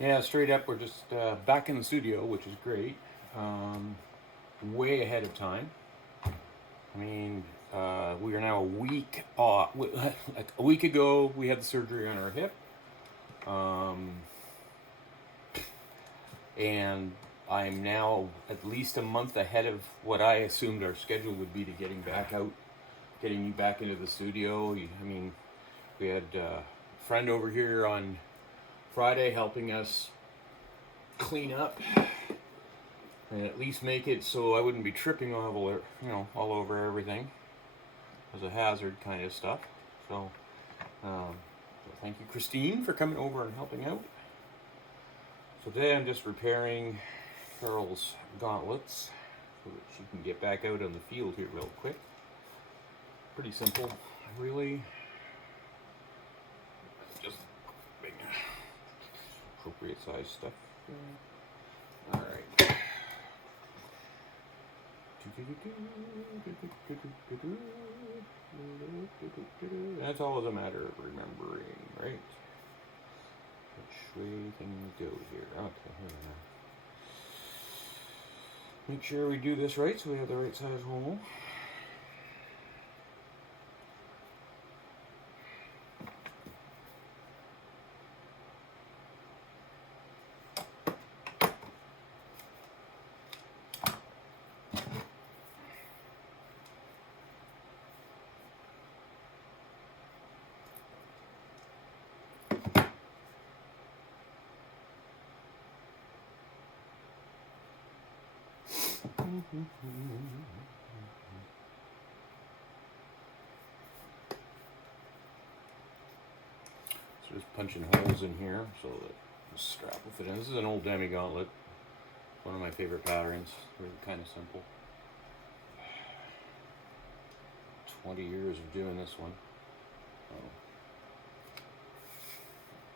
Yeah, straight up, we're just back in the studio, which is great. Way ahead of time. I mean, we are now a week off. Like a week ago, we had the surgery on our hip. And I'm now at least a month ahead of what I assumed our schedule would be to getting back out, getting you back into the studio. I mean, we had a friend over here on Friday helping us clean up and at least make it so I wouldn't be tripping all over everything. It was a hazard kind of stuff. So thank you, Christine, for coming over and helping out. So today I'm just repairing Carol's gauntlets so that she can get back out on the field here real quick. Pretty simple, really. Just big, appropriate size stuff. All right. That's all as a matter of remembering, right? Which way things go here. Okay, here we are. Make sure we do this right so we have the right size hole. So just punching holes in here so that the strap will fit in. This is an old demi gauntlet. One of my favorite patterns. Really kind of simple. 20 years of doing this one.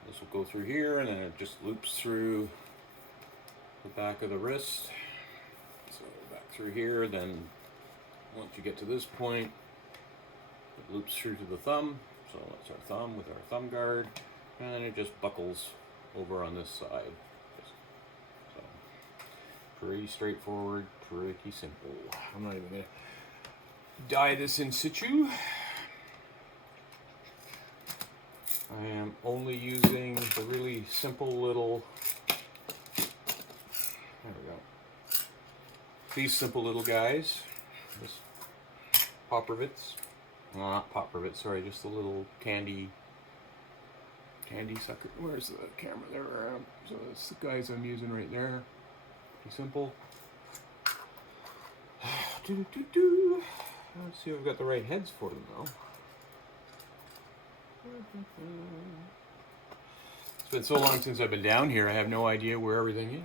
This will go through here and then it just loops through the back of the wrist. So back through here, then once you get to this point, it loops through to the thumb. So that's our thumb with our thumb guard, and then it just buckles over on this side. So pretty straightforward, pretty simple. I'm not even gonna dye this in situ. I am only using the really simple little, there we go. These simple little guys, just pop rivets. No, not pop rivets, sorry, just the little candy sucker. Where's the camera? There. So that's the guys I'm using right there. Pretty simple. Let's see if I've got the right heads for them though. It's been so long since I've been down here, I have no idea where everything is.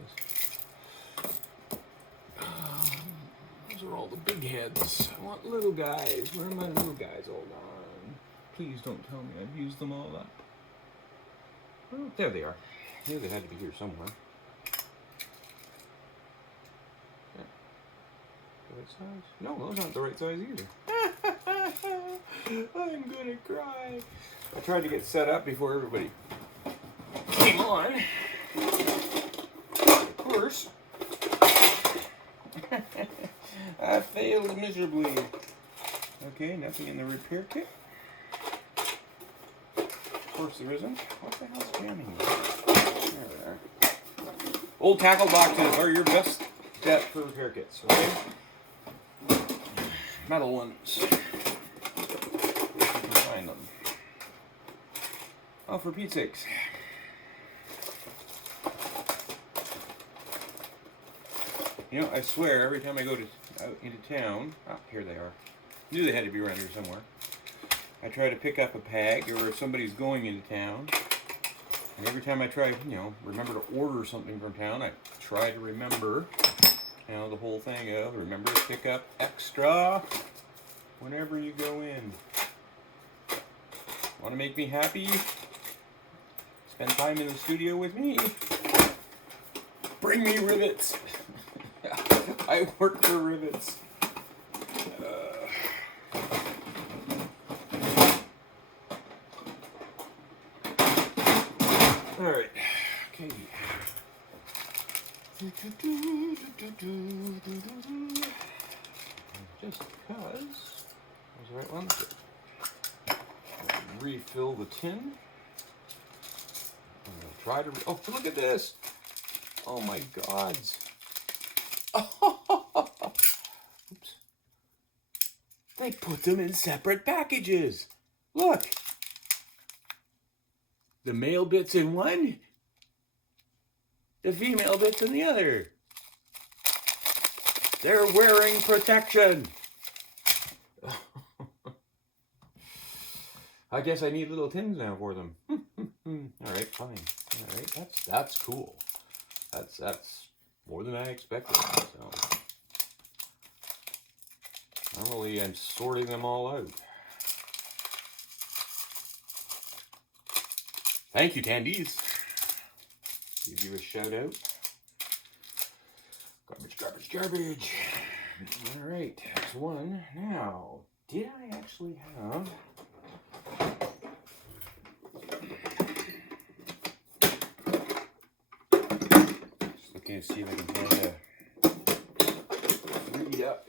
Those are all the big heads. I want little guys. Where are my little guys? Hold on. Please don't tell me I've used them all up. Oh, there they are. Yeah, they had to be here somewhere. Yeah. The right size? No, those aren't the right size either. I'm gonna cry. I tried to get set up before everybody came on. Of course, I failed miserably. Okay, nothing in the repair kit. Of course there isn't. What the hell's jamming? There they are. Old tackle boxes are your best bet for repair kits, okay? Metal ones. You can find them. Oh, for Pete's sakes. You know, I swear, every time I go out into town, here they are. I knew they had to be around here somewhere. I try to pick up a peg, or if somebody's going into town, and every time I try, remember to order something from town, I try to remember, the whole thing of remember to pick up extra whenever you go in. Want to make me happy? Spend time in the studio with me. Bring me rivets. I work for rivets. All right. Okay. Just because those are the right ones. Refill the tin. I'm gonna try to. Oh, look at this! Oh my gods! Oops. They put them in separate packages. Look. The male bits in one, the female bits in the other. They're wearing protection. I guess I need little tins now for them. All right, fine. All right, that's cool. That's more than I expected. So normally I'm sorting them all out. Thank you, Tandies. Give you a shout out. Garbage, garbage, garbage. All right, that's one. Now, did I actually have... Just looking to see if I can kind of read up.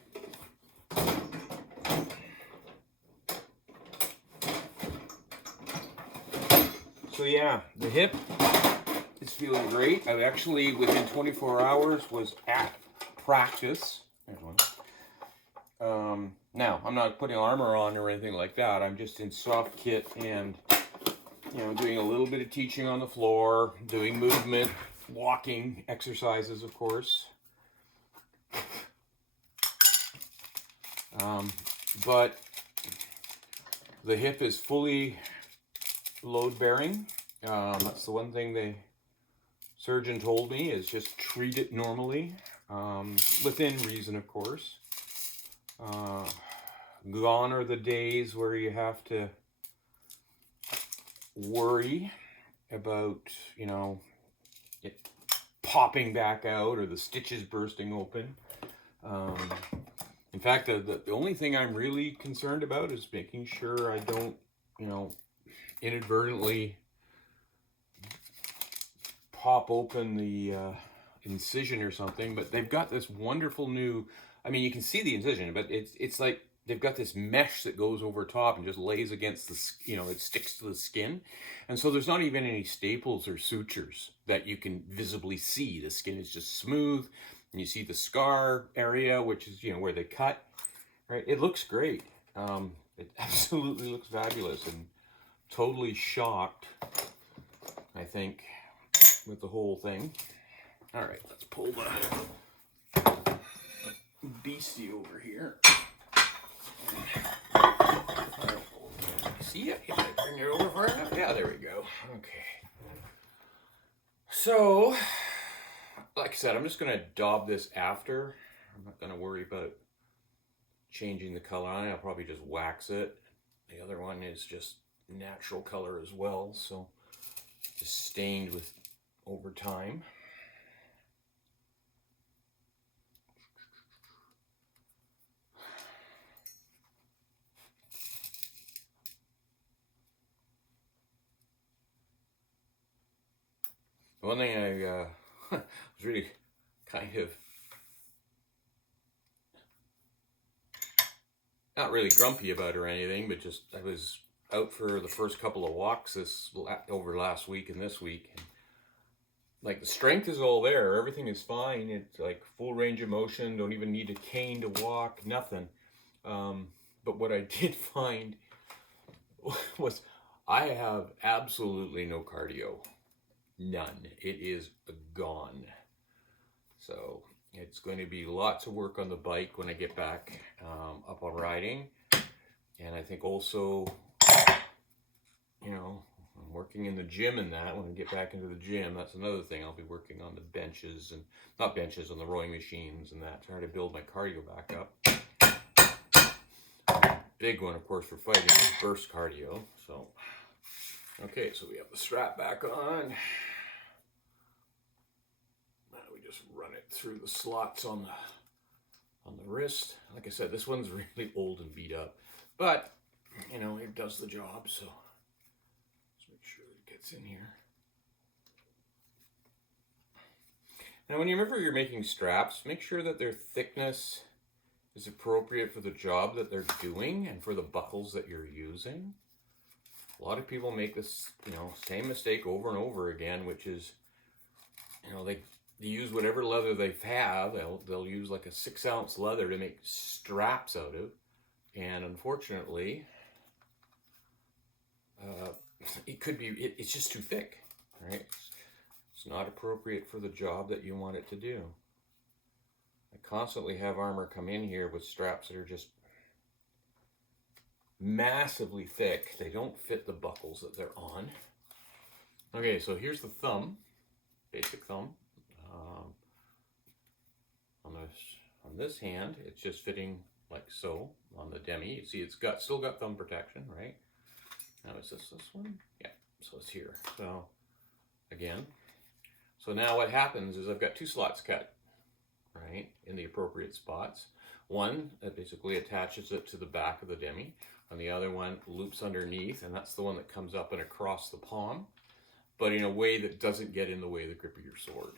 So yeah, the hip is feeling great. I've actually, within 24 hours, was at practice. There's one. Now, I'm not putting armor on or anything like that. I'm just in soft kit and, you know, doing a little bit of teaching on the floor, doing movement, walking exercises, of course. But the hip is fully load bearing. That's the one thing the surgeon told me, is just treat it normally, within reason, of course. Gone are the days where you have to worry about, you know, it popping back out or the stitches bursting open. In fact, the only thing I'm really concerned about is making sure I don't, you know, inadvertently pop open the incision or something. But they've got this wonderful new, I mean, you can see the incision, but it's like they've got this mesh that goes over top and just lays against the, you know, it sticks to the skin. And so there's not even any staples or sutures that you can visibly see. The skin is just smooth, and you see the scar area, which is, you know, where they cut, right? It looks great. It absolutely looks fabulous, and totally shocked, I think, with the whole thing. All right, let's pull the beastie over here. See it? Can I bring it over far enough? Yeah, there we go. Okay. So, like I said, I'm just going to daub this after. I'm not going to worry about changing the color on it. I'll probably just wax it. The other one is just natural color as well, so just stained with over time. One thing I was really kind of not really grumpy about or anything, but just I was out for the first couple of walks over last week and this week, and like the strength is all there, everything is fine. It's like full range of motion, don't even need a cane to walk, nothing. But what I did find was I have absolutely no cardio. None. It is gone. So it's going to be lots of work on the bike when I get back up on riding. And I think also, you know, I'm working in the gym and that. When I get back into the gym, that's another thing. I'll be working on the benches, and not benches, on the rowing machines and that, trying to build my cardio back up. Big one, of course, for fighting is burst cardio. So, okay, so we have the strap back on. Just run it through the slots on the wrist. Like I said, this one's really old and beat up, but you know, it does the job. So let's make sure it gets in here. Now, whenever you're making straps, make sure that their thickness is appropriate for the job that they're doing and for the buckles that you're using. A lot of people make this, same mistake over and over again, which is, they use whatever leather they have. They'll use like a 6-ounce leather to make straps out of, and unfortunately, it's just too thick, right? It's not appropriate for the job that you want it to do. I constantly have armor come in here with straps that are just massively thick. They don't fit the buckles that they're on. Okay, so here's the thumb, basic thumb. On this hand, it's just fitting like so on the demi. You see, it's still got thumb protection, right? Now is this one? Yeah, so it's here. So again, so now what happens is I've got 2 slots cut, right, in the appropriate spots. One that basically attaches it to the back of the demi, and the other one loops underneath, and that's the one that comes up and across the palm, but in a way that doesn't get in the way of the grip of your sword.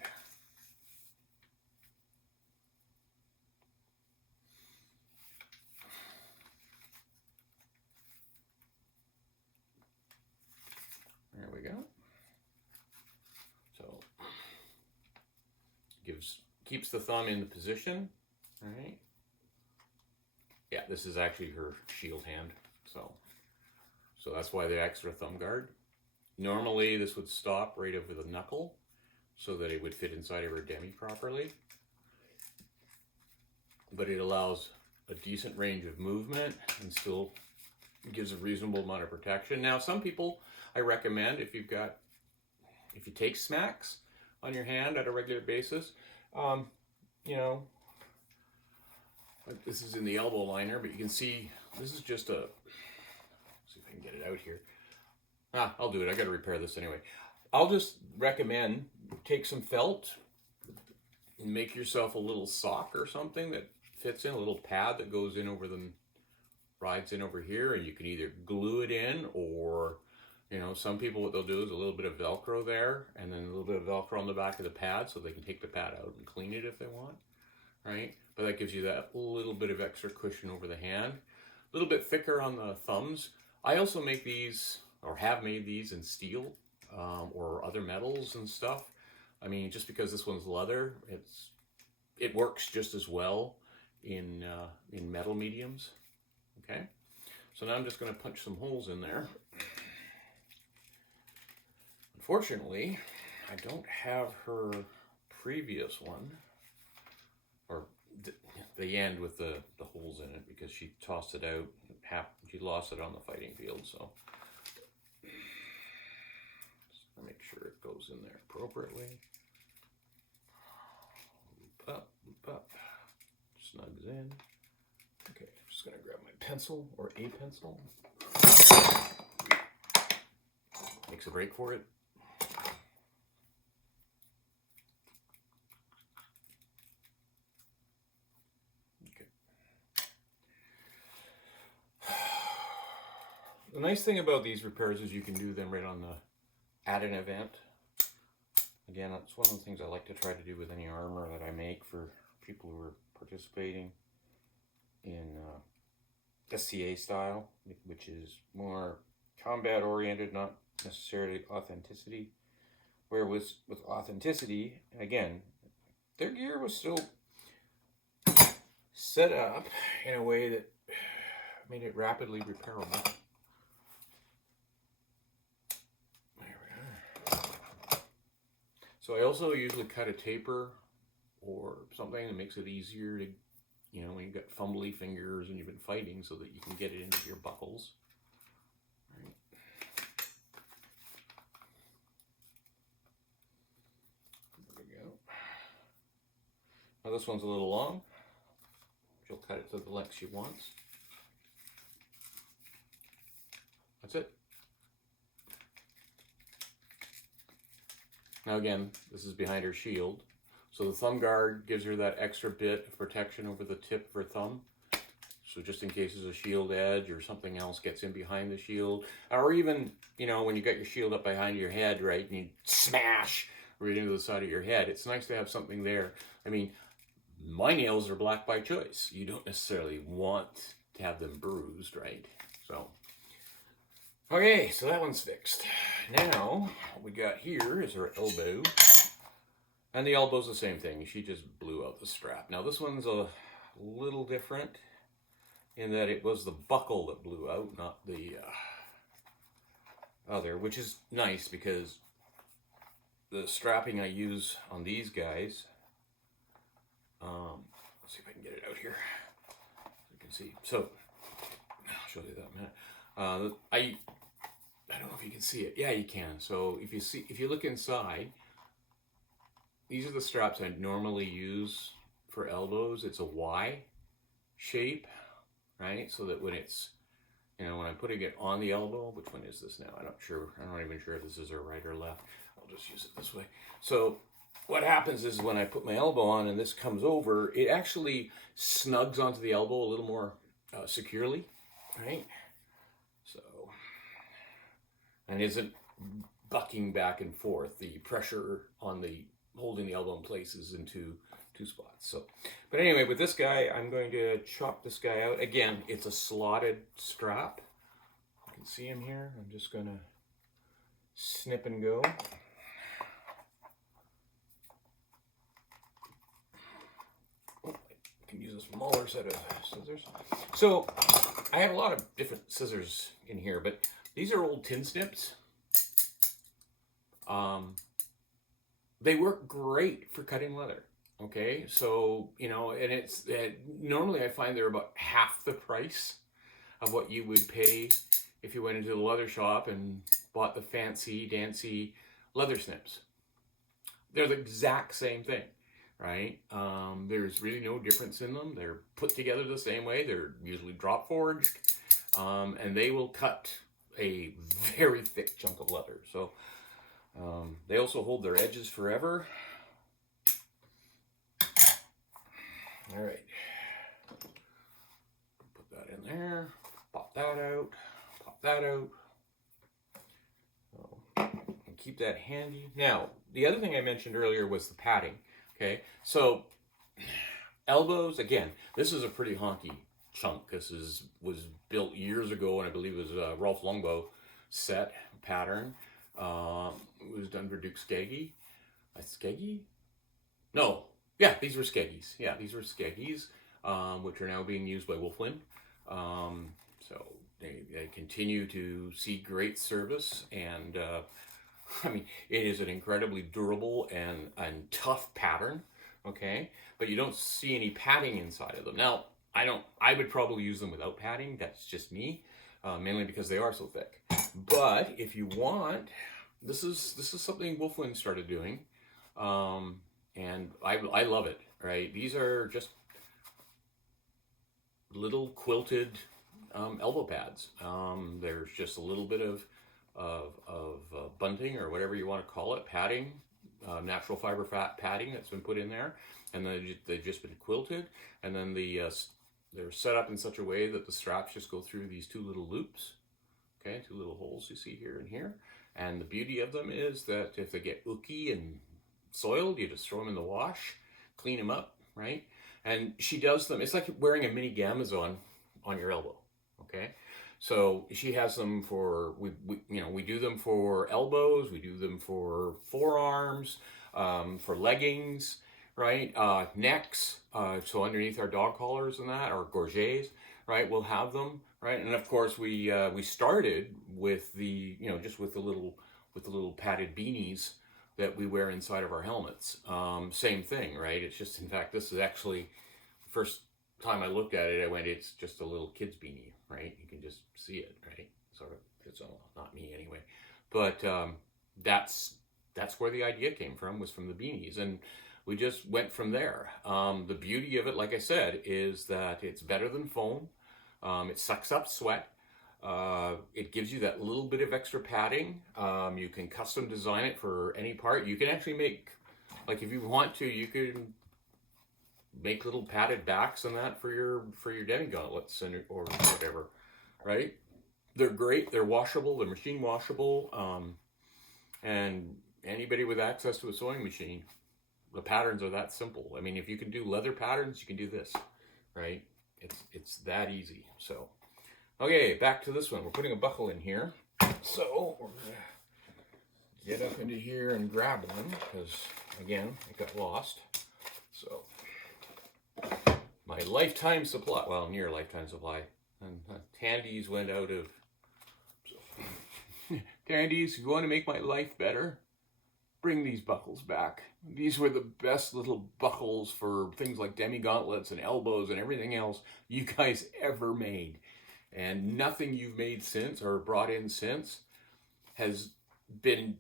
There we go. So keeps the thumb in the position, right? Yeah, this is actually her shield hand, so that's why the extra thumb guard. Normally this would stop right over the knuckle so that it would fit inside of her demi properly, but it allows a decent range of movement and still gives a reasonable amount of protection. Now, some people, I recommend, if you take smacks on your hand at a regular basis, this is in the elbow liner, but you can see this is just see if I can get it out here. I'll do it. I got to repair this anyway. I'll just recommend take some felt and make yourself a little sock or something that fits in, a little pad that goes in over them, rides in over here, and you can either glue it in, or some people, what they'll do is a little bit of Velcro there and then a little bit of Velcro on the back of the pad so they can take the pad out and clean it if they want, right? But that gives you that little bit of extra cushion over the hand. A little bit thicker on the thumbs. I also make these, or have made these, in steel or other metals and stuff. I mean, just because this one's leather, it works just as well in metal mediums. Okay, so now I'm just going to punch some holes in there. Unfortunately, I don't have her previous one, or the end with the holes in it, because she tossed it out. She lost it on the fighting field, so just gonna make sure it goes in there appropriately. Loop up, snugs in. Okay, I'm just gonna grab my pencil, or a pencil. Makes a break for it. The nice thing about these repairs is you can do them right at an event. Again, that's one of the things I like to try to do with any armor that I make for people who are participating in SCA style, which is more combat oriented, not necessarily authenticity. Where with authenticity, again, their gear was still set up in a way that made it rapidly repairable. So I also usually cut a taper or something that makes it easier to, when you've got fumbly fingers and you've been fighting, so that you can get it into your buckles. Right. There we go. Now this one's a little long. She'll cut it to the length she wants. That's it. Now again, this is behind her shield. So the thumb guard gives her that extra bit of protection over the tip of her thumb. So just in case there's a shield edge or something else gets in behind the shield, or even, when you got your shield up behind your head, right, and you smash right into the side of your head. It's nice to have something there. I mean, my nails are black by choice. You don't necessarily want to have them bruised, right? So, okay, so that one's fixed. Now, what we got here is her elbow. And the elbow's the same thing. She just blew out the strap. Now, this one's a little different in that it was the buckle that blew out, not the other, which is nice because the strapping I use on these guys, let's see if I can get it out here so you can see. So I'll show you that in a minute. I don't know if you can see it. Yeah, you can. So if you look inside, these are the straps I normally use for elbows. It's a Y shape, right? So that when it's, you know, when I'm putting it on the elbow, which one is this now? I'm not even sure if this is a right or left. I'll just use it this way. So what happens is when I put my elbow on and this comes over, it actually snugs onto the elbow a little more securely, right? So, and isn't bucking back and forth. The pressure on the holding the elbow in place is in two spots. So, but anyway, with this guy, I'm going to chop this guy out. Again, it's a slotted strap. You can see him here. I'm just going to snip and go. Oh, I can use a smaller set of scissors. So, I have a lot of different scissors in here, but these are old tin snips. They work great for cutting leather. Okay, so, you know, and it's normally I find they're about half the price of what you would pay if you went into the leather shop and bought the fancy dancy leather snips. They're the exact same thing, right? There's really no difference in them. They're put together the same way. They're usually drop forged, and they will cut a very thick chunk of leather. So they also hold their edges forever. All right, put that in there, pop that out, so, and keep that handy. Now, the other thing I mentioned earlier was the padding, okay? So, elbows, again, this is a pretty honky chunk. This was built years ago, and I believe it was a Rolf Longbow set pattern. It was done for Duke Skeggy. Skeggy? No. Yeah, these were Skeggies. Yeah, these were Skeggies, which are now being used by Wolfwind. So they continue to see great service, and I mean, it is an incredibly durable and tough pattern. Okay, but you don't see any padding inside of them. Now, I would probably use them without padding. That's just me, mainly because they are so thick. But if you want, this is something Wolfwind started doing. And I love it, right? These are just little quilted elbow pads. There's just a little bit of bunting or whatever you want to call it, padding, natural fiber fat padding that's been put in there, and then they've just been quilted, and then they're set up in such a way that the straps just go through these two little loops, okay, two little holes you see here and here. And the beauty of them is that if they get ooky and soiled, you just throw them in the wash, clean them up, right? And she does them. It's like wearing a mini gamazon on your elbow, okay? So she has them for we do them for elbows, we do them for forearms, for leggings, right? Necks. So underneath our dog collars and that, or gorgets, right? We'll have them, right? And of course we started with the just with the little padded beanies that we wear inside of our helmets. Same thing, right? It's just, in fact, this is actually, the first time I looked at it, I went, it's just a little kid's beanie, right? You can just see it, right? Sort of, it's not me anyway. But that's where the idea came from, was from the beanies. And we just went from there. The beauty of it, like I said, is that it's better than foam. It sucks up sweat. It gives you that little bit of extra padding. You can custom design it for any part. You can actually make, like, if you want to, you can make little padded backs and that for your demi-gauntlets or whatever, right? They're great. They're washable. They're machine washable. And anybody with access to a sewing machine, the patterns are that simple. I mean, if you can do leather patterns, you can do this, right? It's that easy. So, okay, back to this one. We're putting a buckle in here. So we're gonna get up into here and grab one because, again, it got lost. So my lifetime supply, well, near lifetime supply, and Tandy's went out of. So, Tandy's, if you want to make my life better, bring these buckles back. These were the best little buckles for things like demi-gauntlets and elbows and everything else you guys ever made. And nothing you've made since or brought in since has been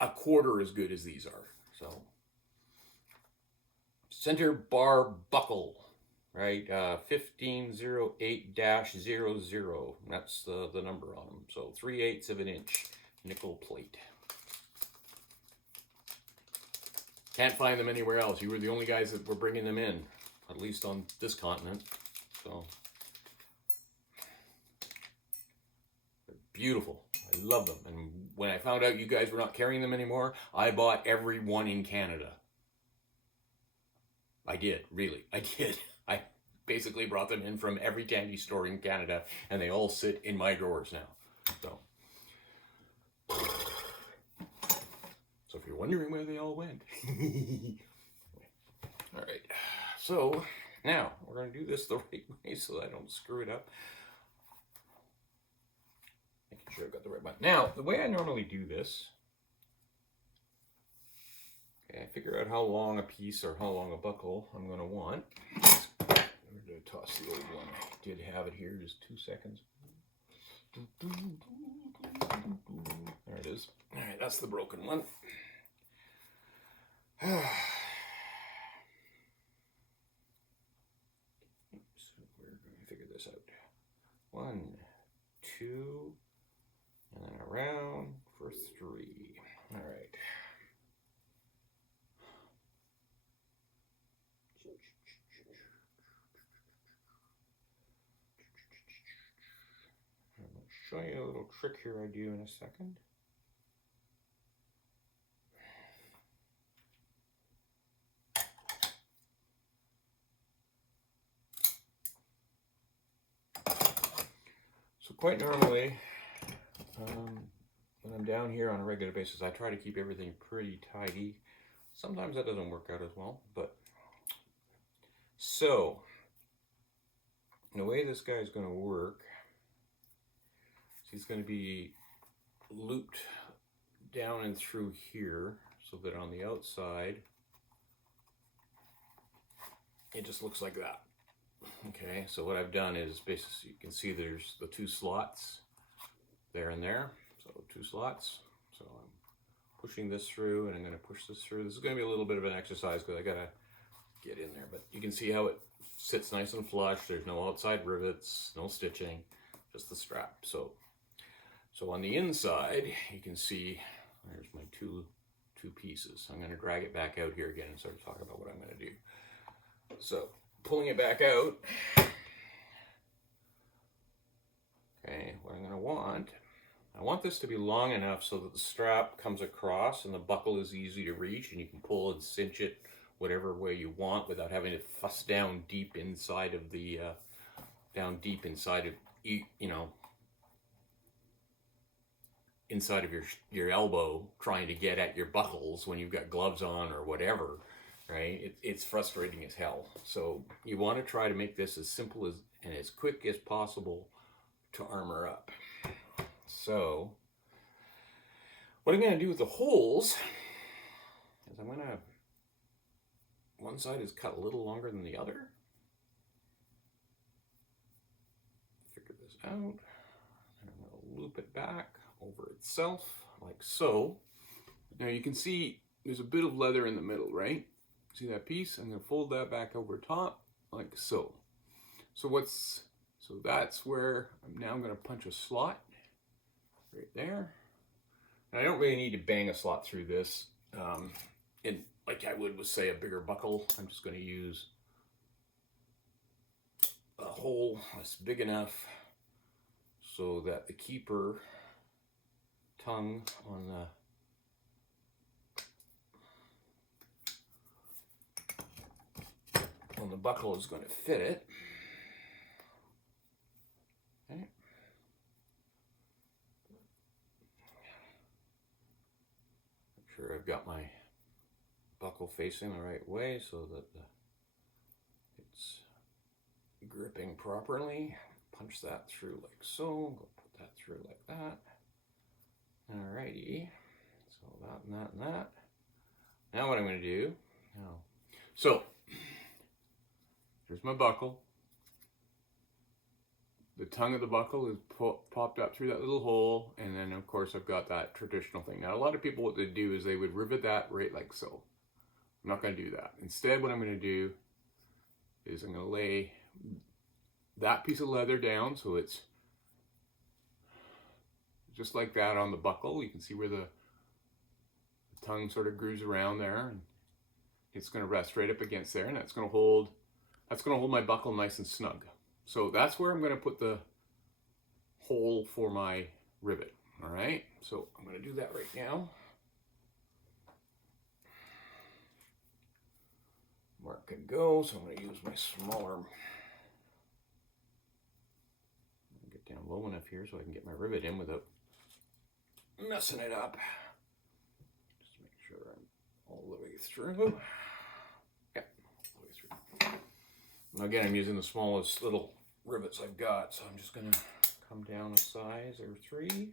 a quarter as good as these are. So, center bar buckle, right? 1508-00. That's the number on them. So 3/8 of an inch nickel plate. Can't find them anywhere else. You were the only guys that were bringing them in, at least on this continent. So they're beautiful. I love them. And when I found out you guys were not carrying them anymore, I bought every one in Canada. I did, really. I did. I basically brought them in from every Tandy store in Canada, and they all sit in my drawers now. So if you're wondering where they all went. All right. So now we're going to do this the right way so that I don't screw it up. Making sure I've got the right one. Now, the way I normally do this, okay, I figure out how long a piece or how long a buckle I'm going to want. I'm going to toss the old one. I did have it here, just 2 seconds. There it is. All right, that's the broken one. Oops, we're going to figure this out. 1, 2, and then around for 3. All right. I'm going to show you a little trick here I do in a second. So quite normally, when I'm down here on a regular basis, I try to keep everything pretty tidy. Sometimes that doesn't work out as well, but so the way this guy is going to work, he's going to be looped down and through here so that on the outside, it just looks like that. Okay, so what I've done is basically, you can see there's the 2 slots there and there. So 2 slots. So I'm pushing this through, and I'm going to push this through. This is going to be a little bit of an exercise because I got to get in there. But you can see how it sits nice and flush. There's no outside rivets, no stitching, just the strap. So on the inside, you can see there's my two pieces. I'm going to drag it back out here again and sort of talk about what I'm going to do. So pulling it back out, okay, what I'm going to want, I want this to be long enough so that the strap comes across and the buckle is easy to reach, and you can pull and cinch it whatever way you want without having to fuss down deep inside of the, inside of your elbow, trying to get at your buckles when you've got gloves on or whatever. Right? It's frustrating as hell. So you want to try to make this as simple as and as quick as possible to armor up. So what I'm going to do with the holes is I'm going to, one side is cut a little longer than the other. Figure this out. And I'm going to loop it back over itself like so. Now you can see there's a bit of leather in the middle, right? See that piece? I'm going to fold that back over top like so. So that's where I'm now going to punch a slot right there. And I don't really need to bang a slot through this. Like I would with, say, a bigger buckle. I'm just going to use a hole that's big enough so that the keeper tongue on the on the buckle is going to fit it. Okay. Make sure I've got my buckle facing the right way so that it's gripping properly. Punch that through like so. Go put that through like that. Alrighty. So that and that and that. Now what I'm going to do, so here's my buckle. The tongue of the buckle is popped up through that little hole, and then of course I've got that traditional thing. Now a lot of people, what they do is they would rivet that right like so. I'm not going to do that. Instead, what I'm going to do is I'm going to lay that piece of leather down so it's just like that on the buckle. You can see where the tongue sort of grooves around there, and it's going to rest right up against there, and that's going to hold my buckle nice and snug. So that's where I'm going to put the hole for my rivet. All right, so I'm going to do that right now. Mark can go, so I'm going to use my smaller. Get down low enough here so I can get my rivet in without messing it up. Just make sure I'm all the way through. Yeah, all the way through. Now again, I'm using the smallest little rivets I've got, so I'm just going to come down a size or 3.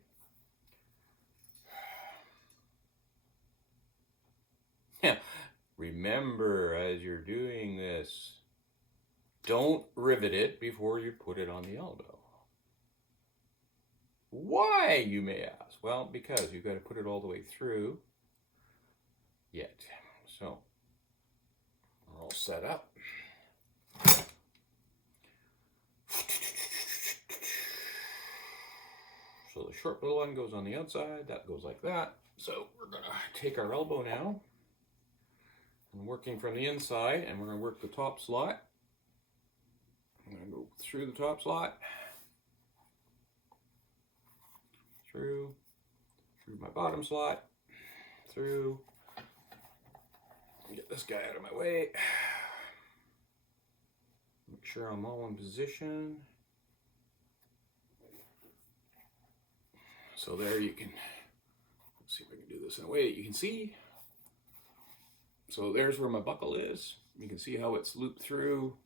Yeah. Remember, as you're doing this, don't rivet it before you put it on the elbow. Why, you may ask? Well, because you've got to put it all the way through yet. So, we're all set up. So the short little one goes on the outside, that goes like that. So we're going to take our elbow now, and working from the inside, and we're going to work the top slot. I'm going to go through the top slot, through my bottom slot, through, get this guy out of my way. Make sure I'm all in position. So there you can, let's see if I can do this in a way that you can see. So there's where my buckle is. You can see how it's looped through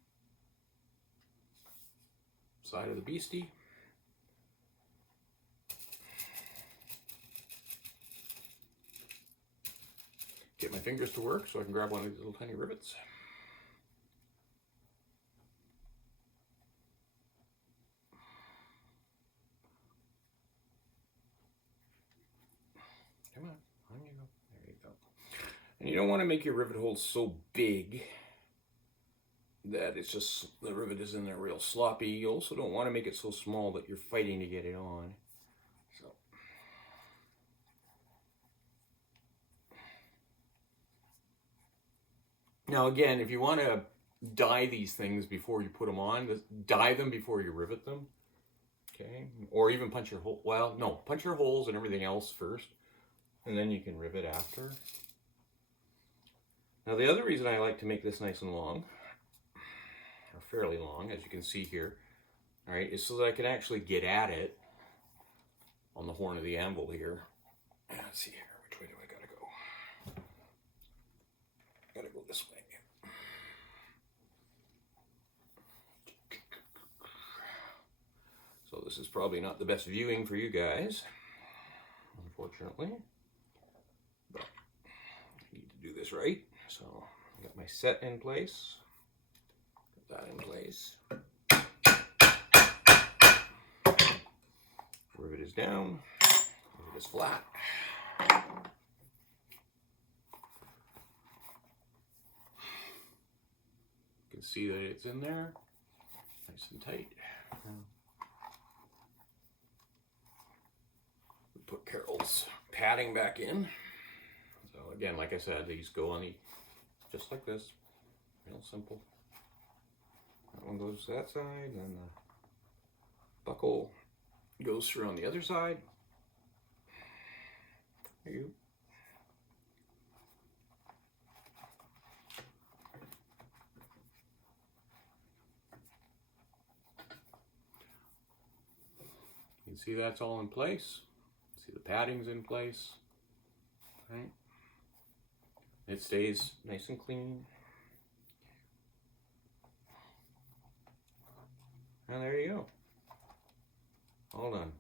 side of the beastie. Get my fingers to work so I can grab one of these little tiny rivets. Come on, on you go. There you go. And you don't want to make your rivet holes so big that it's just, the rivet is in there real sloppy. You also don't want to make it so small that you're fighting to get it on. So. Now again, if you want to dye these things before you put them on, dye them before you rivet them. Okay, or even punch your hole. Well, no, punch your holes and everything else first, and then you can rivet after. Now the other reason I like to make this nice and long, or fairly long, as you can see here, all right, is so that I can actually get at it on the horn of the anvil here. Let's see here, which way do I gotta go? Gotta go this way. So this is probably not the best viewing for you guys, unfortunately, but I need to do this right. So I got my set in place, put that in place. Rivet is down, rivet is flat. You can see that it's in there, nice and tight. Put Carol's padding back in. So again, like I said, these go on the, just like this, real simple. That one goes to that side, then the buckle goes through on the other side. There you go. can see that's all in place. See the padding's in place. Right? It stays nice and clean. And there you go. All done.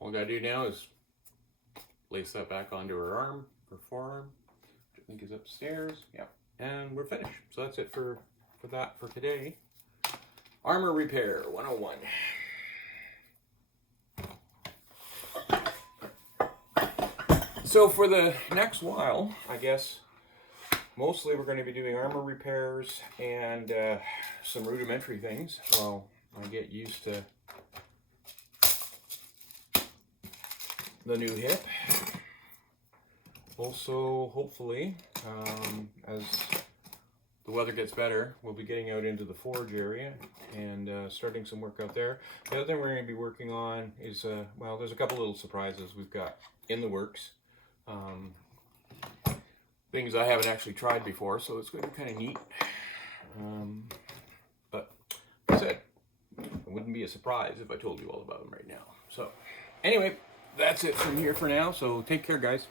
All I gotta do now is lace that back onto her arm, her forearm, which I think is upstairs. Yeah, and we're finished. So that's it for that for today. Armor repair 101. So for the next while, I guess, mostly we're going to be doing armor repairs and some rudimentary things while I get used to the new hip. Also, hopefully, as the weather gets better, we'll be getting out into the forge area and starting some work out there. The other thing we're going to be working on is, well, there's a couple little surprises we've got in the works. Things I haven't actually tried before, so it's going to be kind of neat. But like I said, it wouldn't be a surprise if I told you all about them right now. So anyway, that's it from here for now. So take care, guys.